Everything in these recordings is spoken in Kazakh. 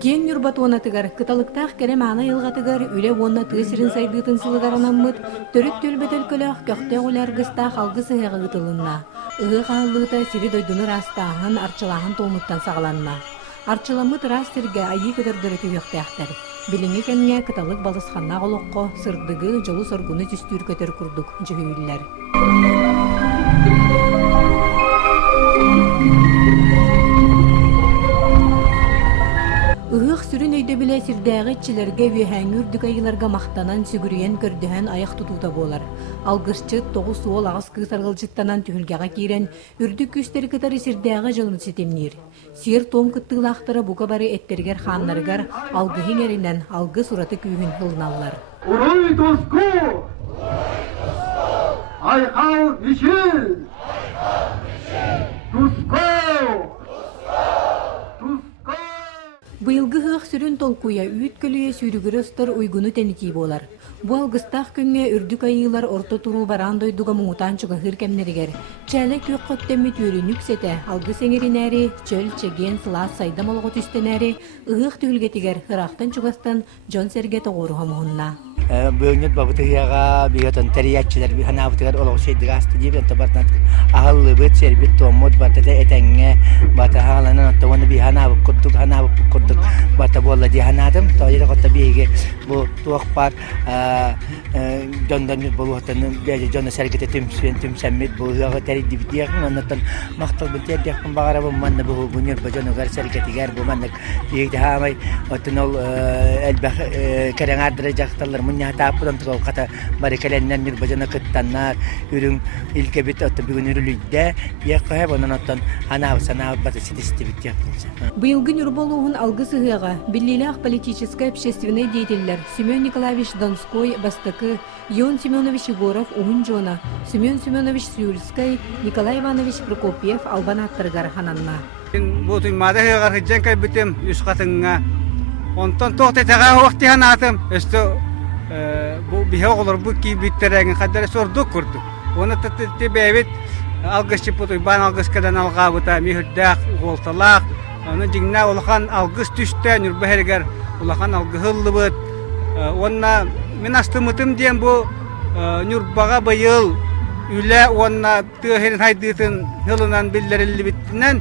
Кен юрбатуонатыгар, кыталыктаах керем ана йылгатыгар, үле уонна тыысырын сайдыытын сылыгаранаммыт, төрүт төлбөтөл көлөөх көхтэ уляргыстаах алгы сыһыга гытылынна. Ыгы хааллыыта сири дойдуну растааһын, арчылааһын туомуттан сагаланна. Арчыламмыт растырга айы кыдырдыры түйөктээхтер. Билиңи кенне кыталык балысханнаах олокко сырдыгы жолу соргуну түстүүр көтөр курдук жыһүйүллэр. Ыгық сүрін өйді біле сирдәғі чилерге вүйәң үрдік айыларға мақтанан сүгіріен көрдіген аяқ тұтута болар. Алғырчы тоғы суол ағыз күйсарғылжыттанан түхілгеға кейрен үрдік күстері кытары сирдәғі жылын сетемнер. Сир том кыттығылақтары бұға бары әттергер ханнарығар алғығын әрінен алғы сұраты күйін ғылыналар. Урой тоску! Айқал мишіл! Туско! Быйылгы хыах сүрін толкуя үйт көлüе сүйрүгүрі ыстар уйгуну тенетей болар. Бу алгыстаах көңе үрдүк айылар орто туру баран дойдуга муңутан чугахыр кемнеригер. Чәлі көк қоттемі төрінүк сете, алгы сеңеринәри, чөл, чеген, сылас, сайдам олғы түстенәри, ыгық түйілгетігер хырақтан чугастан жон серге тоғыруға мұғынна. Бöğünüt babıtıyağa biyotan teriyatçılar bir hana babıtıgar olağı şeydi astı diye bir tabartnat ahıllı bıt serbit tomut batata etenge bata halanan atavana bir hana kurduk bata bolla diye hanadım tayira kotta bir bu tuğakpar jondan bulu hatanın bir jonna sergete tüm semmit bu yağı teri diye anlatan maktal bir diye kan bagara bu manna bu bunyor bajonu gar sergete gar bu mannak bir daha may otunol elbah kerengar derajatlar nyata puram tuh kata barikalen bir bajana ketannar ürün ilke bit atı bir günü lüdde ya kahve onanatan ana sana batı sitestivit yaptı. Быйылгы нюрболуğun алгы сыһыага биллилах политическое общественное деятельлер Семен Николаевич Донской бастакы, Ион Семенович Егоров Ухунжона, Семен Семенович Сюльский, Николай Иванович Прокопьев албан аттыргар хананна. Bu tuymada hıgar hıccan kaybitim üst katına. Ondan tohte tağa vakti hanatım. İşte bu bir olur bu ki bittiren kadar sorduk kurduk. Onu tattı evet algısı putoy ban algısı kadan algabıta mihirdak oltalak. Onu cingna olakan algıs düşten yurbaherger olakan algıhıllı bıt. Ona minastımıtım diyen bu yurbaga bayıl üle ona tüherin haydığın hılınan bildirilli bittinden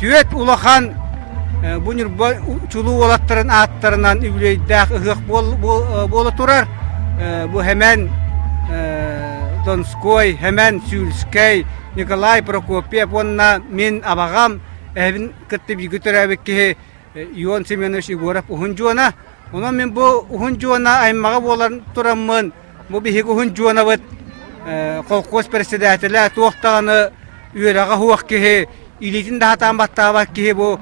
tüet olakan bu yurba çuluğu olatların atlarından übleydak ıhık bolu turar. Bu hemen Donskoy, hemen Sülskay, Nikolay Prokopyev ona min abagam evin kıttı bir götürübek ki Ion Semyonovich Егоров Ухунжона. Ona min bu Ухунжона aymağa bolan turamın bu bir Ухунжона vat kolkos presidentler tohtağını üyerağa huak ki ilitin daha tambatta bak ki bu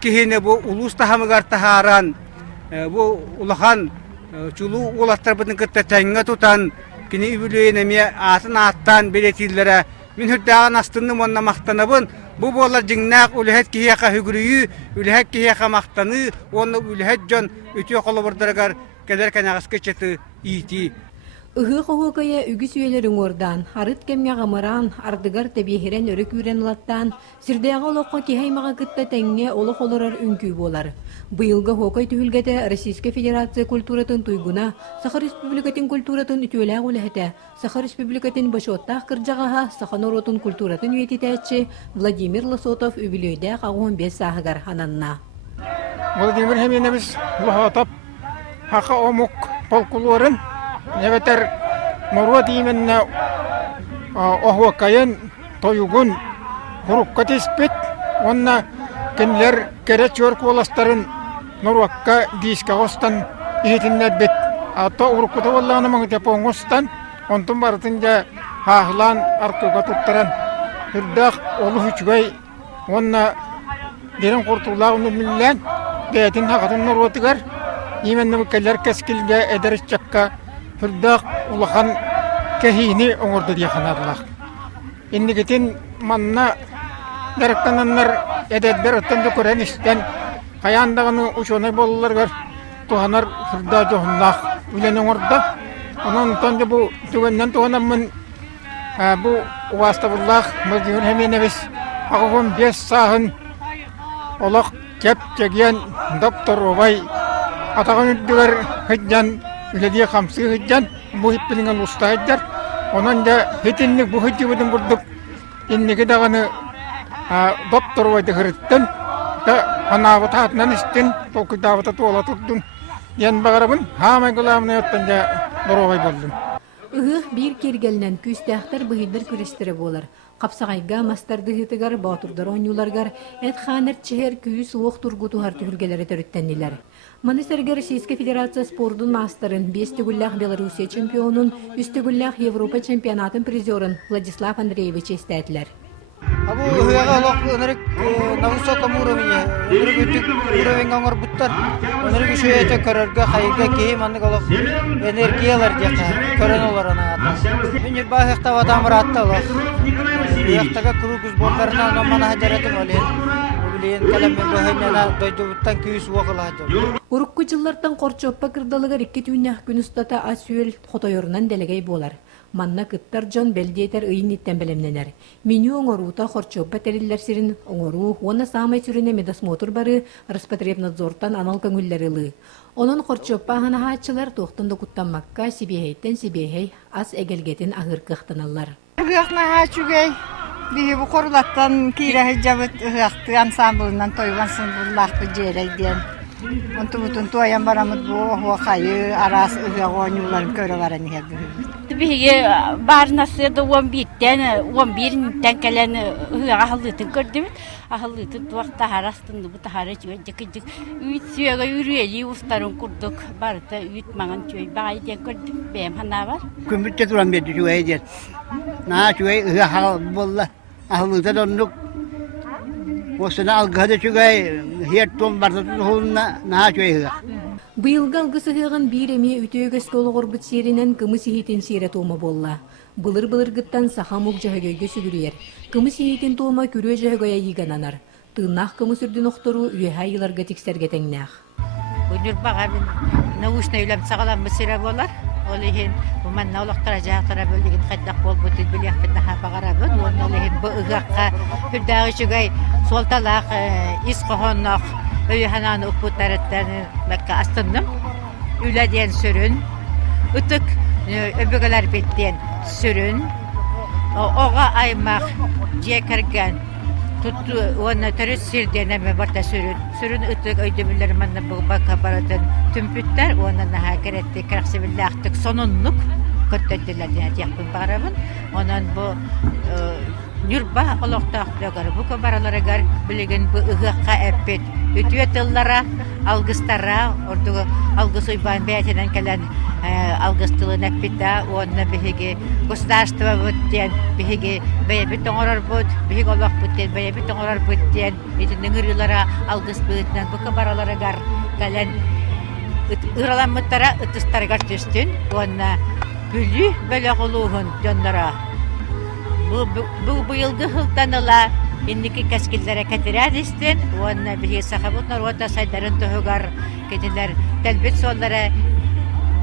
kihine bu ulus tahamıgar taharan bu ulahan çulu ulatlar bıdın kıtta tenge tutan kini übülüyene miye atın attan biletillere min hüddağın astınım onna maqtanabın bu bolar jingnak ulehet kihiyaka hügrüyü ulehet kihiyaka maqtanı onu ulehet jon ütüye koloburdaragar kederken ağız keçeti iti. Ыгы хогая үгүс үелерин ордан, арыт кемге гамаран, ардыгар тебихирен өрөк үрен латтан, сирдега олокко кихаймага кытта теңне олох олорор үңкүү болар. Быйылгы хокой түһүлгете Российская Федерация культуратын туйгуна, Саха Республикатын культуратын үтүөлээг үлэхэтэ, Саха Республикатын башоттаах кыржагаха Саханоротун культуратын үетитээчи Владимир Лосотов үбүлөйдэ 15 саагар хананна. Владимир Хеменович Лохотов хака омук полкулорын Neveter Murat imenna ohwakayan toyugun hurukkatis-pit onna kenler kerechor kolastarın Murakka diskagostan ihitinnedbit ata urukkuta wallana mangtepongostan ontum bartınca hahlan artuga tuttaran hırdak olu hüçgay onna diren kurtulağını millen beyatin hakatın Muratigar imenna keller keskilge ederiş çakka Hırdak ulakan kehini oңорду diye kanarlar. İndigitin manna derektananlar ededber ötende kören isten kayandağını uçonay bollarlar tuhanar hırda johunlaq ülen oңорda. Onun tonca bu tüvenden tuhanamın bu Uvastavullah Vladimir Hemenoviç Ağabon 5 sahın olaq кеп теген доктор обай атаган үддүгөр хыджан үледие хамсы хыджан бу хиппилingen устайдар онан да хетинник бу хыджыбыдын курдук иннеге даганы доктор обайды хырыттын да анабытаатынан истин толкудабыта туола турдун ен багарабын хамай гуламына өттөн да доробай болдум. Bir kergelinen küstahtar bıhıdır kürestere bolar. Kapsagayga mastardı hıtıgar baturdar oynulargar et xaner çeher küyüs oğ turgutu har tühürgelere törüttendiler. Manisterger Российская Федерация спортун мастарын, бестегуллях Белоруссия чемпионун, үстегуллях Европа чемпионатын призерын Владислав Андреевич эстәтләр. Абу хыяга лох өнөрүк на высоком уровне, өнөрүк үтүк уровень аңгар буттар. Өнөрүк шөйөтө көрөргө хайга кейим аны голох энергиялар жака көрөн олар ана ата. Мен бахта ватам ратта лох. Яктага кругус боттарына номана хаҗаратым олен. Улен калам бахына дойдуттан күйүс вагылады. Урукку жыллардан корчоппа кырдалыгар 2 түйнәк күн устата асүел хотойорунан делегей болар. Манна кыттар жон белдетер ыйын иттен белемненер. Меню оңорута хорчоппа териллер сирин оңору, оны самай сүріне медосмотр бары Роспотребнадзортан анал көңүллерилы. Онын хорчоппа ханахатчылар тоқтынды куттанмакка сибехейттен сибехей ас эгелгетин агыр кыхтаналар. Хыахнахачугей биһи бу корулаттан кире жабыт хыахты ансамблынан тойган сымбуллахпы жерейден. Онтубутун туаян барамыт бу хуакайы арас ыгагонюларын көрө баран хебби. Биһиге барнасы да 11-тен келен ахыллытын көрдүм. Ахыллытын туакта харастынды бу тахара жекежек үт сүйөгө үрүели устарын курдук. Барыта үт маңан чөй байгай көрдүм. Бем хана бар. Күмүтчө туран берди жугай дет. На жугай ыгахал болла. Ахыллыта ондук Осына алгады чугай хеттон бардатын холна на чуйга. Быйылга алгысы хыгын бир эми үтөөгө скологор бут серинен кымы сихитин сире тома болла. Былыр гыттан сахамук жагөгө сүгүрүер. Кымы сихитин тома күрө жагögө йыгананар. Тыынах кымы сүрдүн октору үйхайларга тиксерге теңнах. Өнөр багабын научный үйлем сагалам месере болар. Олehen bu man nolaqtara jaqtara böldigin qaddaq bol butil bilyaqtda ha bagarabın. Olehen bu ıgaqqa hürdağıcıgay soltalaq isqohonnaq öyhananı uputarattan makka astındım. Ülediyen sürün. Utuk öbügeler bittiyen sürün. Oğa aymaq jekergen tuttu ona terös sirdene me barta sürün ıtık öydümüller manna bu bakabaratın tümpütler ona naha keretti kraksibillahtık sonunluk köttettiler diye yapın barabın onun bu nürba oloqtaqlar bu kabaralara gar bilegen bu ıgaqqa epet ütüyetillere algıstara ordu algısı ban beytenen gelen algıstılığın epita ona bihigi государство буттен бихиги бейбит оңорор бут бихиг олох буттен бейбит оңорор буттен итинен ырылара алгыс бытынан бу кабаралара гар гален ыраламыттара ытыстаргар төстүн онна бүлү белеголугун жоннора бу быйылгы хылтаныла инники каскиллere катерадистен онна бихи сахабутнар ота сайдарын тохугар кетилер телбит соллара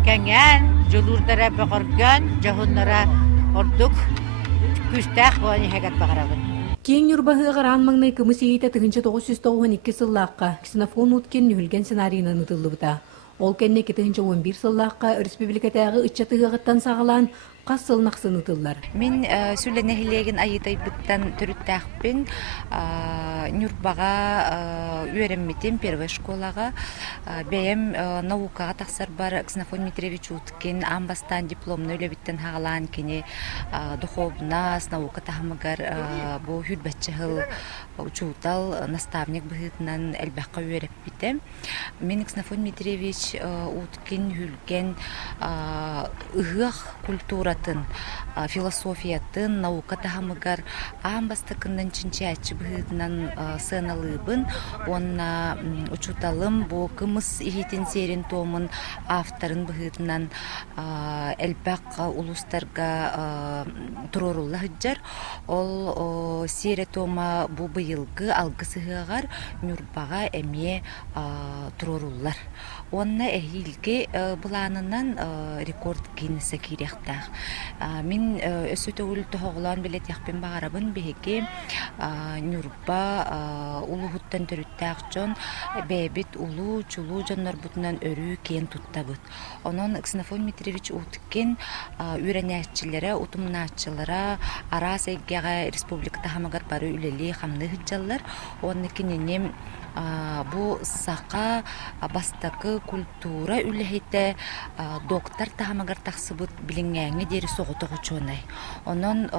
кәңән, жолурдара бақырган, жахуннара ордук, күстәқ боланы хәгәт бағарабын. Кең юрбахыгар анмаңнай кымы сейті 1992 сыллаққа ксенофон уткен нүхілген сценарийны нытылыбыта. Ол кәнне 2011 сыллаққа республикатағы ытчатығығыттан сағылан қас сылнақсы нытылар. Мен сүлленехилеген айытай бұттан түріттәқпен Нюрбаға үйерімметін первой школаға бәйім наукаға тақсар бар Ксенофон Митревич уткен амбастан дипломны өлебіттен хағалан кене духовнас наука тағымығар бұл хүрбәтчі ғыл учутал наставник бұғытынан әлбәққа үйеріп бітем. Мен Ксенофон Митревич уткен хүлген ұғық культуратын, философиятын, наука тағымығар амбастықынан чинчәтчі бұғытынан сыналыбын, онна учуталым бұл кымыс ихитин серин томын авторын бұғытынан әлбәқ улустарға тұрорулла хүджар. Ол сере тома бұл бұйылғы алғысығығар Нюрбаға әме тұроруллар. Онна әйілге бұланынан рекорд генесі керектақ. Мин өссө төгүл тоһоглан билет яхпин багарабын беһеги нюрба улуһуттан төрүттәк жон бэбит улуу чулуу жоннор бутунан өрүү кен туттабыт. Онон Ксенофон Митревич уткен үрәнәччиләре, утумнааччылары арас эггәгә республикада хамагар бары үлели хамны хыҗаллар. Онны киненем бу сака бастакы культура үлехите доктор тахамагар тахсыбыт билингәңе дери соготого чонай. Онон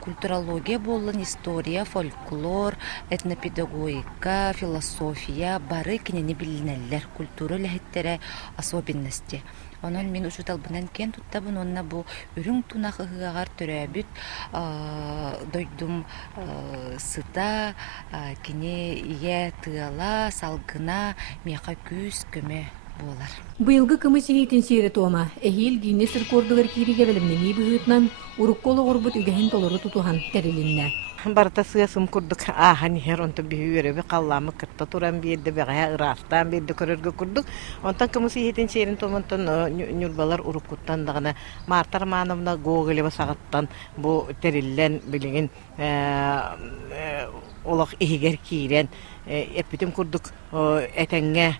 культурология болын история, фольклор, этнопедагогика, философия бары кинени билинеллер культура үлехиттере особенности. Онон мен учутал бунан кен туттабын, онна бу үрүң тунахыгагар төрөбүт дойдум сыта кине ие тыала салгына меха күз көмө болар. Быйылгы кымы сиһитин сире тома, эхил дийне сыркордугар кириге белемнени быһытнан урукколу горбут үгэһин толору тутухан терилинне. Барта сыясым курдук ахан хер онто биһүребе калламы кытта туран биирде бега ырастан биирде көрөргө курдук. Онтан кымысы хитин серин томонтон нюрбалар уруккуттан дагана Мартар Мановна Гоголева сагаттан бу териллен билигин олох игер кирен эпитим курдук этеңге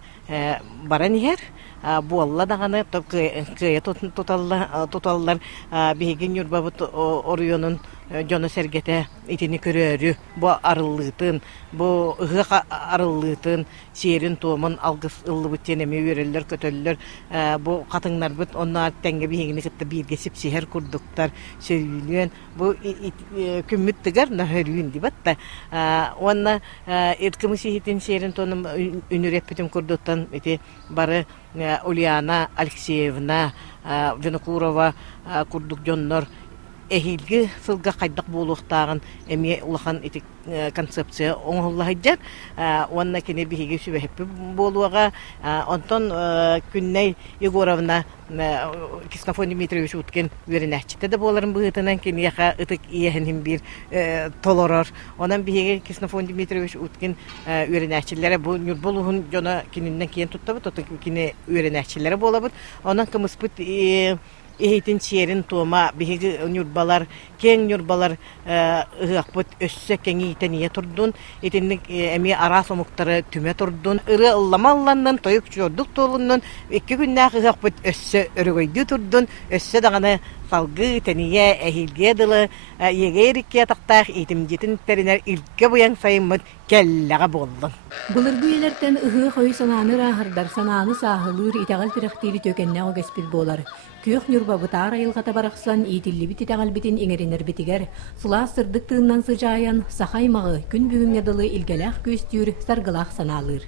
баран хер бу алла дагана кыя туталлар бигин нюрбабыт орuyonun Жона сергете итини көрөрү бу арыллыытын бу ыгы арыллыытын серин туомун алгыс ыллыбыттен эми үйреллер көтөллөр бу катыңнарбыт онна теңге бигини кытта биргесип сихер курдуктар сөйлүн бу күммүттүгөр нахөрүн дибатта онна эткими сихитин серин тонум үнүреппитим курдуктан ити бары Ульяна Алексеевна Винокурова курдук жоннор эхилги сылга кайдак болуктагын эми улахан ити концепция оңоллайжар онна кене биги сүбөп болуга онтон күнней Егоровна Ксенофон Дмитриевич уткен веренәчтә дә боларын быгытынан кене яка ытык иеһин бир толорор онан биги Ксенофон Дмитриевич уткен веренәчләре бу нюрболуһун жона киненнән киен туттабы тотын кине веренәчләре болабыт онан кымыспыт Ehtin çerin tuğma bihi nürbalar, ken nürbalar ıhakbıt össe keni iteniye turdun. Etinlik emi aras omuktarı tüme turdun. Irı ıllama allandan toyuk çorduk tolundan. 2 günnak ıhakbıt össe örgöydü turdun. Össe dağına salgı teniye ehilge dılı. Yegeyrikке taqtaq etimjetin teriner ilke buyan sayımıt kellaga boldun. Былыргы елерден ыһы хой сананы рахырдар сананы сахылыр итагал тирахтери төкенне огеспит болар. Күйөх нюрбабытар айылгата барақсан итиллибит итагал битин иңеринер битигер. Сула сырдык тыыннан сыжаян сахаймагы күн бүгүнгө дылы илгелах көстүр саргылах саналыр.